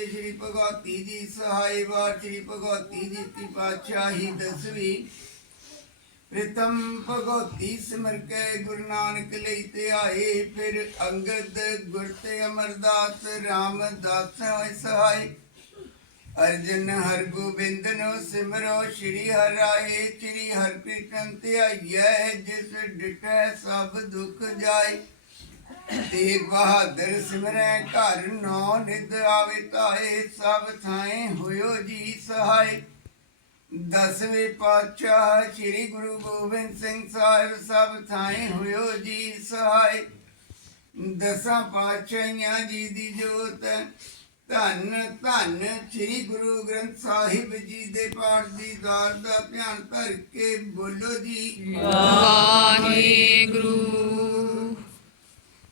ਕੀ ਸ਼੍ਰੀ ਭਗਵਤੀ ਜੀ ਸਹਾਈ ਵਾਰ, ਸ਼੍ਰੀ ਭਗਵਤੀ ਜੀ ਕੀ ਪਾਤਸ਼ਾਹੀ ਦਸਵੀਂ। ਪ੍ਰਥਮ ਭਗਵਤੀ ਸਿਮਰ ਕੇ ਗੁਰੂ ਨਾਨਕ ਲਈ ਤੇ ਆਏ, ਫਿਰ ਅੰਗਦ ਗੁਰ ਤੇ ਅਮਰਦਾਸ ਰਾਮਦਾਸ ਹੋਇ ਸਹਾਈ। ਅਰਜਨ ਹਰ ਗੋਬਿੰਦ ਨੂੰ ਸਿਮਰੋ, ਸ਼੍ਰੀ ਹਰਿ ਰਾਏ ਸ਼੍ਰੀ ਹਰਿ ਕ੍ਰਿਸ਼ਨ ਤੇ ਆਈਐ ਜਿਸ ਡਿਟੈ ਸਭ ਦੁਖ ਜਾਏ। ਤੇਗ ਬਹਾਦਰ ਸਿਮਰੈ ਘਰ ਨੌ ਨਿਦ ਆਵੇ ਤਾਏ, ਸਭ ਥਾਏ ਹੋਇਓ ਜੀ ਸਹਾਈ ਦਸਵੇਂ ਪਾਤਸ਼ਾਹ ਸ੍ਰੀ ਗੁਰੂ ਗੋਬਿੰਦ ਸਿੰਘ ਸਾਹਿਬ, ਸਭ ਥਾਏ ਹੋਇਓ ਜੀ ਸਹਾਈ ਦਸਾਂ ਪਾਤਸ਼ਾਹੀਆਂ ਜੀ ਦੀ ਜੋਤ, ਧੰਨ ਧੰਨ ਸ੍ਰੀ ਗੁਰੂ ਗ੍ਰੰਥ ਸਾਹਿਬ ਜੀ ਦੇ ਪਾਠ ਦੀ ਦਾਰ ਦਾ ਧਿਆਨ ਧਰ ਕੇ ਬੋਲੋ ਜੀ। ਵਾਹਿਗੁਰੂ।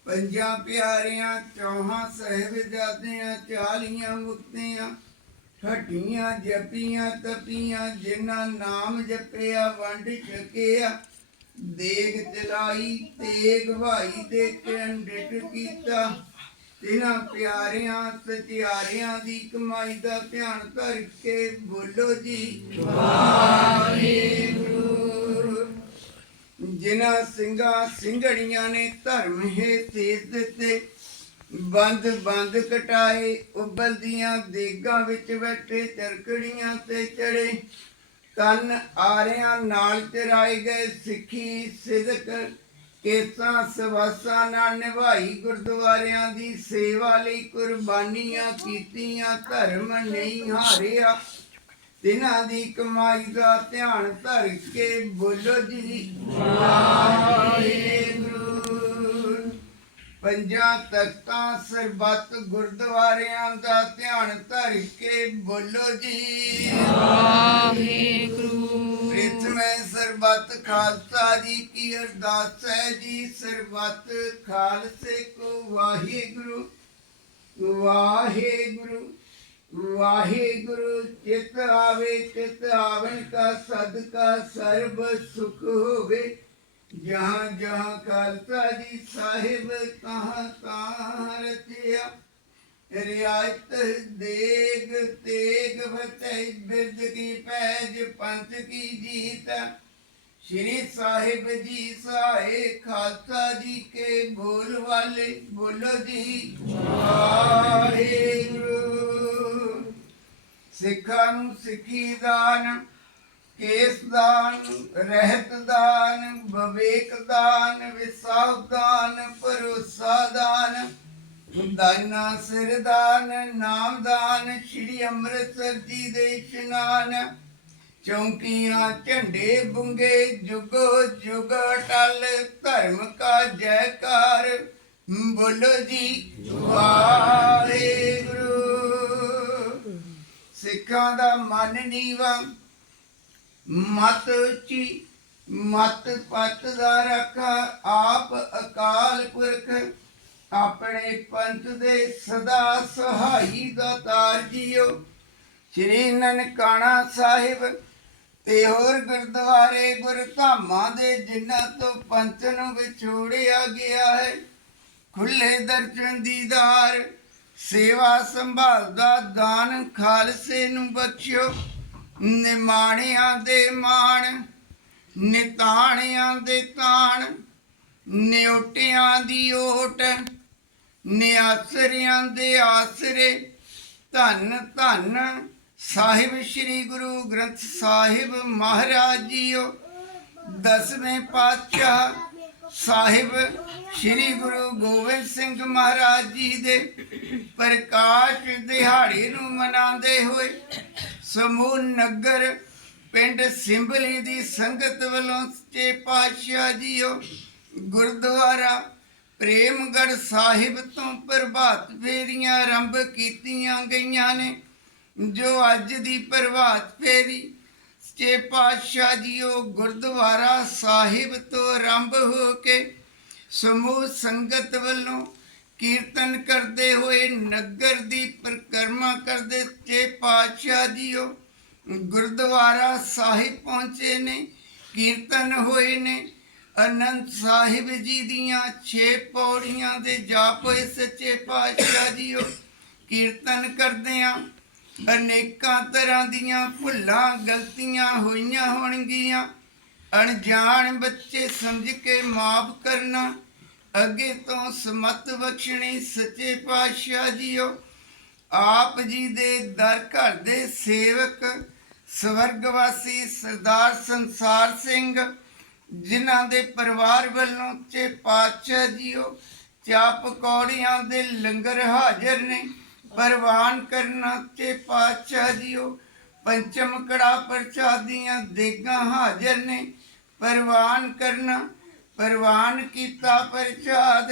ਪੰਜਾਂ ਪਿਆਰਿਆਂ, ਚੌਹਾਂ ਸਹਿਬਜ਼ਾਦਿਆਂ ਚਾਲੀਆਂ ਮੁਕਤਿਆਂ ਠੱਠੀਆਂ ਜਪੀਆਂ ਤਪੀਆਂ, ਜਿਨ੍ਹਾਂ ਨਾਮ ਜਪਿਆ, ਵੰਡ ਛਕਿਆ। ਦੇਗ ਚਲਾਈ ਤੇਗ ਭਾਈ ਦੇ ਕੰਡਿਟ ਕੀਤਾ। ਤਿਨਾਂ ਪਿਆਰਿਆਂ, ਸਚਿਆਰਿਆਂ ਦੀ ਕਮਾਈ ਦਾ ਧਿਆਨ ਧਰ ਕੇ ਬੋਲੋ ਜੀ। ਵਾਹਿਗੁਰੂ। ਜਿਨ੍ਹਾਂ ਸਿੰਘਾਂ ਸਿੰਘੜੀਆਂ ਨੇ ਧਰਮ ਹੈ ਤੇਜ ਦਿੱਤੇ, ਬੰਦ ਬੰਦ ਕਟਾਏ, ਉਬਲਦੀਆਂ ਦੇਗਾਂ ਵਿੱਚ ਬੈਠੇ, ਚਰਕੜੀਆਂ ਤੇ ਚੜੇ। ਤਨ ਆਰਿਆਂ ਨਾਲ ਚਰਾਏ ਗਏ ਸਿੱਖੀ ਸਿਦਕ, ਕੇਸਾਂ ਸਵਾਸਾਂ ਨਾਲ ਨਿਭਾਈ ਗੁਰਦੁਆਰਿਆਂ ਦੀ ਸੇਵਾ ਲਈ ਕੁਰਬਾਨੀਆਂ ਕੀਤੀਆਂ, ਧਰਮ ਨਹੀਂ ਹਾਰਿਆ। ਤਿਨਾਂ ਦੀ ਕਮਾਈ ਦਾ ਧਿਆਨ ਧਰ ਕੇ ਬੋਲੋ ਜੀ। ਵਾਹਿਗੁਰੂ। ਪੰਜਾਂ ਤਖਤਾਂ ਸਰਬੱਤ ਗੁਰਦੁਆਰਿਆਂ ਦਾ ਧਿਆਨ ਧਰ ਕੇ ਬੋਲੋ ਜੀ। ਵਾਹਿਗੁਰੂ। ਪ੍ਰਥਮੇ ਸਰਬੱਤ ਖਾਲਸਾ ਜੀ ਕੀ ਅਰਦਾਸ ਹੈ ਜੀ। ਸਰਬੱਤ ਖਾਲਸੇ ਕੋ ਵਾਹਿਗੁਰੂ। ਵਾਹਿਗੁਰੂ। ਵਾਹਿਗੁਰੂ ਚਿਤ ਆਵੇ ਚਿਤ ਆਵਨ ਕਾ ਸਦਕਾ ਸਰਬ ਸੁਖ ਹੋਵੇ ਜਹਾਂ ਜਹਾਂ ਖਾਲਸਾ ਜੀ ਸਾਹਿਬ ਕਹਾਂ ਕਹਾਂ ਰਚਿਆ ਰਿਆਇਤ ਦੇਗ ਤੇਗ ਫਤਿਹ ਬਿਰਦ ਕੀ ਪੈਜ ਪੰਥ ਕੀ ਜੀਤ ਸ਼੍ਰੀ ਸਾਹਿਬ ਜੀ ਸਹਾਏ ਖਾਲਸਾ ਜੀ ਕੇ ਬੋਲ ਵਾਲੇ ਬੋਲੋ ਜੀ ਵਾਹਿਗੁਰੂ ਸਿੱਖਾਂ ਨੂੰ ਸਿੱਖੀ ਦਾਨ, ਕੇਸ ਦਾਨ, ਰਹਿਤ ਦਾਨ, ਵਿਵੇਕ ਦਾਨ, ਵਿਸਾਖ ਦਾਨ, ਭਰੋਸਾ ਦਾਨ, ਦਾਨਾ ਸਿਰ ਦਾਨ, ਨਾਮ ਦਾਨ, ਸ਼੍ਰੀ ਅੰਮ੍ਰਿਤਸਰ ਜੀ ਦੇ ਇਸ਼ਨਾਨ, ਚੌਂਕੀਆਂ, ਝੰਡੇ ਬੁੰਗੇ, ਜੁਗੋ ਜੁਗ ਟਲ ਧਰਮ ਕਾ ਜੈਕਾਰ, ਬੋਲੋ ਜੀ, ਵਾਹਿਗੁਰੂ। ਸਿੱਖਾਂ ਦਾ ਮਨ ਨੀਵਾ ਮਤ ਉੱਚੀ, ਮਤ ਪਤ ਦਾ ਰੱਖਾ। ਆਪ ਅਕਾਲ ਪੁਰਖ, ਆਪਣੇ ਪੰਥ ਦੇ ਸਦਾ ਸਹਾਈ ਦਾ ਜੀਓ। ਸ੍ਰੀ ਨਨਕਾਣਾ ਸਾਹਿਬ ਤੇ ਹੋਰ ਗੁਰਦੁਆਰੇ ਗੁਰਧਾਮਾਂ ਦੇ ਜਿਨ੍ਹਾਂ ਤੋਂ ਪੰਥ ਨੂੰ ਵਿਛੋੜਿਆ ਗਿਆ ਹੈ। ਖੁੱਲੇ ਦਰਸ਼ਨ ਦੀਦਾਰ ਸੇਵਾ ਸੰਭਾਲ ਦਾ ਦਾਨ ਖਾਲਸੇ ਨੂੰ ਬਖਸ਼ਿਓ। ਨਿਮਾਣਿਆਂ ਦੇ ਮਾਣ, ਨਿਤਾਣਿਆਂ ਦੇ ਤਾਣ, ਨਿਉਟਿਆਂ ਦੀ ਓਟ, ਨਿਆਸਰਿਆਂ ਦੇ ਆਸਰੇ। ਧੰਨ ਧੰਨ ਸਾਹਿਬ ਸ੍ਰੀ ਗੁਰੂ ਗ੍ਰੰਥ ਸਾਹਿਬ ਮਹਾਰਾਜ ਜੀਓ। ਦਸਵੇਂ ਪਾਤਸ਼ਾਹ ਸਾਹਿਬ ਸ੍ਰੀ ਗੁਰੂ ਗੋਬਿੰਦ ਸਿੰਘ ਮਹਾਰਾਜ ਜੀ ਦੇ ਪ੍ਰਕਾਸ਼ ਦਿਹਾੜੀ ਨੂੰ ਮਨਾਉਂਦੇ ਹੋਏ ਸਮੂਹ ਨਗਰ ਪਿੰਡ ਸਿੰਬਲੀ ਦੀ ਸੰਗਤ ਵੱਲੋਂ ਸੱਚੇ ਪਾਤਸ਼ਾਹ ਜੀਓ ਗੁਰਦੁਆਰਾ ਪ੍ਰੇਮਗੜ ਸਾਹਿਬ ਤੋਂ ਪ੍ਰਭਾਤ ਫੇਰੀਆਂ ਆਰੰਭ ਕੀਤੀਆਂ ਗਈਆਂ ਨੇ, ਜੋ ਅੱਜ ਦੀ ਪ੍ਰਭਾਤ ਫੇਰੀ ਸੱਚੇ ਪਾਤਸ਼ਾਹ ਜੀਓ ਗੁਰਦੁਆਰਾ ਸਾਹਿਬ ਤੋਂ ਆਰੰਭ ਹੋ ਕੇ ਸਮੂਹ ਸੰਗਤ ਵੱਲੋਂ ਕੀਰਤਨ ਕਰਦੇ ਹੋਏ ਨਗਰ ਦੀ ਪਰਿਕਰਮਾ ਕਰਦੇ ਸੱਚੇ ਪਾਤਸ਼ਾਹ ਜੀਓ ਗੁਰਦੁਆਰਾ ਸਾਹਿਬ ਪਹੁੰਚੇ ਨੇ, ਕੀਰਤਨ ਹੋਏ ਨੇ। ਅਨੰਦ ਸਾਹਿਬ ਜੀ ਦੀਆਂ 6 ਪੌੜੀਆਂ ਦੇ ਜਾਪ ਹੋਏ ਸੱਚੇ ਪਾਤਸ਼ਾਹ ਜੀਓ, ਕੀਰਤਨ ਕਰਦੇ ਕਰਦਿਆਂ ਅਨੇਕਾਂ ਤਰ੍ਹਾਂ ਦੀਆਂ ਭੁੱਲਾਂ ਗਲਤੀਆਂ ਹੋਈਆਂ ਹੋਣਗੀਆਂ। ਅਣਜਾਣ ਬੱਚੇ ਸਮਝ ਕੇ ਮਾਫ ਕਰਨਾ, ਅੱਗੇ ਤੋਂ ਸਮਤ ਬਖਸ਼ਣੀ ਸੱਚੇ ਪਾਤਸ਼ਾਹ ਜੀਓ। ਆਪ ਜੀ ਦੇ ਦਰ ਘਰ ਦੇ ਸੇਵਕ, ਸਵਰਗਵਾਸੀ ਸਰਦਾਰ ਸੰਸਾਰ ਸਿੰਘ, ਜਿਨ੍ਹਾਂ ਦੇ ਪਰਿਵਾਰ ਵੱਲੋਂ ਚੇ ਪਾਤਸ਼ਾਹ ਜੀਓ ਚਾਹ ਪਕੌੜੀਆਂ ਦੇ ਲੰਗਰ ਹਾਜ਼ਰ ਨੇ। ਪ੍ਰਵਾਨ ਕਰਨਾ ਚੇ ਪਾਤਸ਼ਾਹ ਜੀਓ। ਪੰਚਮ ਕੜਾ ਪ੍ਰਸ਼ਾਦੀਆਂ ਦੇਗਾਂ ਹਾਜ਼ਰ ਨੇ। ਪ੍ਰਵਾਨ ਕਰਨਾ ਪ੍ਰਵਾਨ ਕੀਤਾ ਪ੍ਰਸ਼ਾਦ।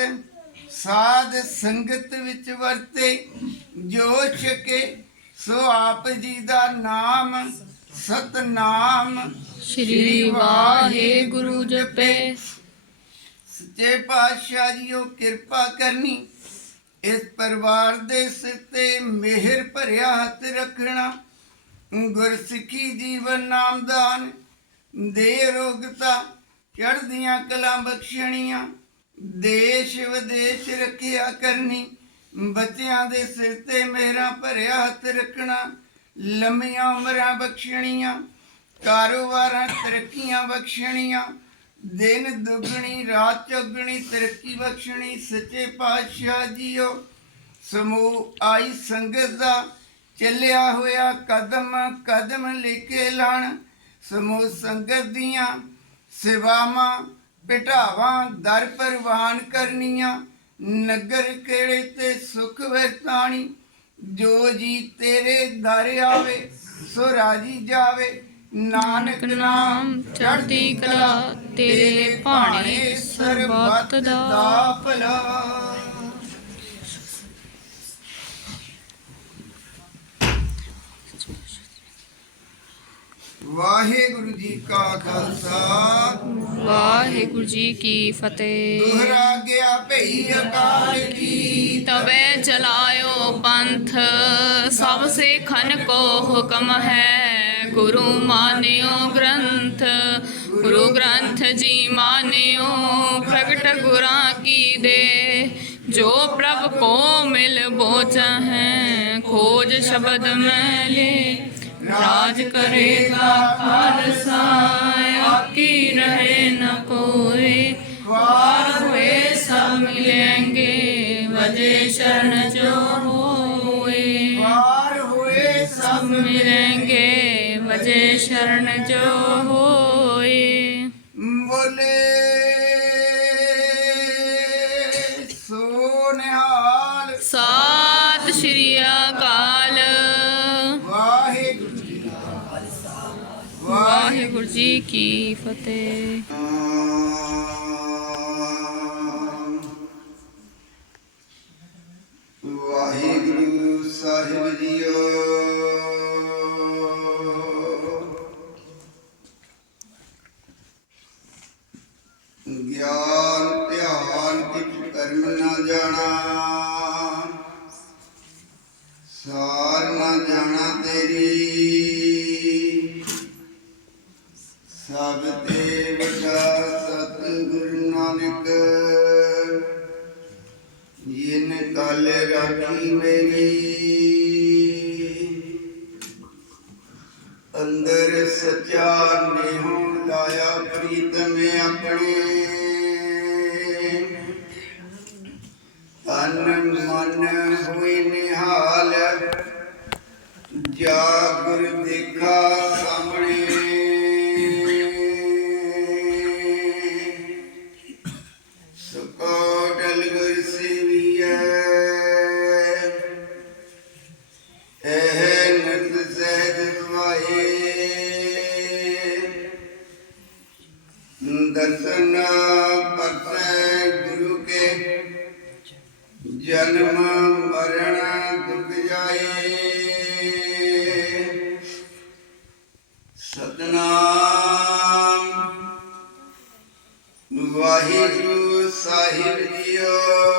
ਸਾਧ ਸੰਗਤ ਵਿੱਚ ਵਰਤੇ। ਜੋ ਛਕੇ ਸੋ ਆਪ ਜੀ ਦਾ ਨਾਮ ਸਤਨਾਮ। ਸ਼੍ਰੀ ਵਾਹਿਗੁਰੂ ਜਪੇ। ਸੱਚੇ ਪਾਤਸ਼ਾਹ ਜੀਓ ਕਿਰਪਾ ਕਰਨੀ। ਇਸ ਪਰਿਵਾਰ ਦੇ ਸਿਰ ਤੇ ਮਿਹਰ ਭਰਿਆ ਹੱਥ ਰੱਖਣਾ, ਗੁਰਸਿੱਖੀ ਜੀਵਨ ਨਾਮਦਾਨ ਦੇ ਰੋਗਤਾ, ਚੜ੍ਹਦੀਆਂ ਕਲਾ ਬਖਸ਼ਣੀਆਂ, ਦੇਸ਼ ਵਿਦੇਸ਼ ਰੱਖਿਆ ਕਰਨੀ, ਬੱਚਿਆਂ ਦੇ ਸਿਰ ਤੇ ਮਿਹਰਾਂ ਭਰਿਆ ਹੱਥ ਰੱਖਣਾ, ਲੰਮੀਆਂ ਉਮਰਾਂ ਬਖਸ਼ਣੀਆਂ, ਕਾਰੋਬਾਰਾਂ ਤਰੱਕੀਆਂ ਬਖਸ਼ਣੀਆਂ ਦਿਨ ਦੁਗਣੀ, ਰਾਤ ਚੌਗਣੀ, ਤਰੱਕੀ ਬਖਸ਼ਣੀ, ਸੱਚੇ ਪਾਤਸ਼ਾਹ ਜੀਓ। ਸਮੂਹ ਆਈ ਸੰਗਤ ਦਾ ਚੱਲਿਆ ਹੋਇਆ ਕਦਮ ਕਦਮ ਲੈ ਕੇ ਲਾਣ। ਸਮੂਹ ਸੰਗਤ ਦੀਆਂ ਸੇਵਾਵਾਂ, ਪਿਟਾਵਾਂ, ਦਰ ਪ੍ਰਵਾਨ ਕਰਨੀਆਂ। ਨਗਰ ਕਿਹੜੇ ਤੇ ਸੁਖ ਵਰਤਾਣੀ? ਜੋ ਜੀ ਤੇਰੇ ਦਰ ਆਵੇ, ਸੋ ਰਾਜੀ ਜਾਵੇ। ਨਾਨਕ ਨਾਮ ਚੜ੍ਹਦੀ ਕਲਾ ਤੇਰੇ ਭਾਣੇ ਸਰਬੱਤ ਦਾ ਭਲਾ। ਵਾਹਿਗੁਰੂ ਜੀ ਕਾ ਖਾਲਸਾ। ਵਾਹਿਗੁਰੂ ਜੀ ਕੀ ਫਤਿਹ। ਦੁਹਰਾ ਗਿਆ ਭਈ ਅਕਾਲ ਕੀ ਤਵੇ ਚਲਾਇਓ ਪੰਥ ਸਭ ਸੇਖਨ ਕੋ ਹੁਕਮ ਹੈ। ਗੁਰੂ ਮਾਨਿਓ ਗ੍ਰੰਥ, ਗੁਰੂ ਗ੍ਰੰਥ ਜੀ ਮਾਨਿਓ, ਪ੍ਰਗਟ ਗੁਰਾਂ ਕੀ ਦੇ। ਜੋ ਪ੍ਰਭ ਕੋ ਮਿਲ ਬੋਚ ਹੈ, ਖੋਜ ਸ਼ਬਦ ਮੈਲੇ। ਰਾਜ ਕਰੇਗਾ ਖਾਲਸਾ ਆਕੀ ਰਹੇ ਨ ਕੋਈ ਵਾਰ ਹੋਏ ਸਭ ਮਿਲेंगे ਵਜੇ ਸ਼ਰਨ ਜੋ ਸ਼ਰਨ ਜੋ ਹੋਏ। ਬੋਲੇ ਸੋਨਿਹਾਲ। ਸਾਤ ਸ਼੍ਰੀ ਅਕਾਲ। ਵਾਹਿਗੁਰੂ ਜੀ ਕਾ ਖਾਲਸਾ ਵਾਹਿਗੁਰੂ ਜੀ ਕੀ ਫਤਿਹ। ਜਾਣਾ। ਸਾਰ ਨਾ ਜਾਣਾ ਤੇਰੀ। ਸਭ ਤੇ ਵੱਡਾ ਸਤਿਗੁਰੂ ਨਾਨਕ, ਜਿਨ ਕਲ ਰਾਖੀ ਮੇਰੀ। ਅੰਦਰ ਸਚਾ ਨਿਹੁ ਮਨ ਨਿਹਾਲ ਜਾ ਗੁਰ ਸਤਨਾਮ। ਵਾਹਿਗੁਰੂ ਸਾਹਿਬ ਜੀਓ।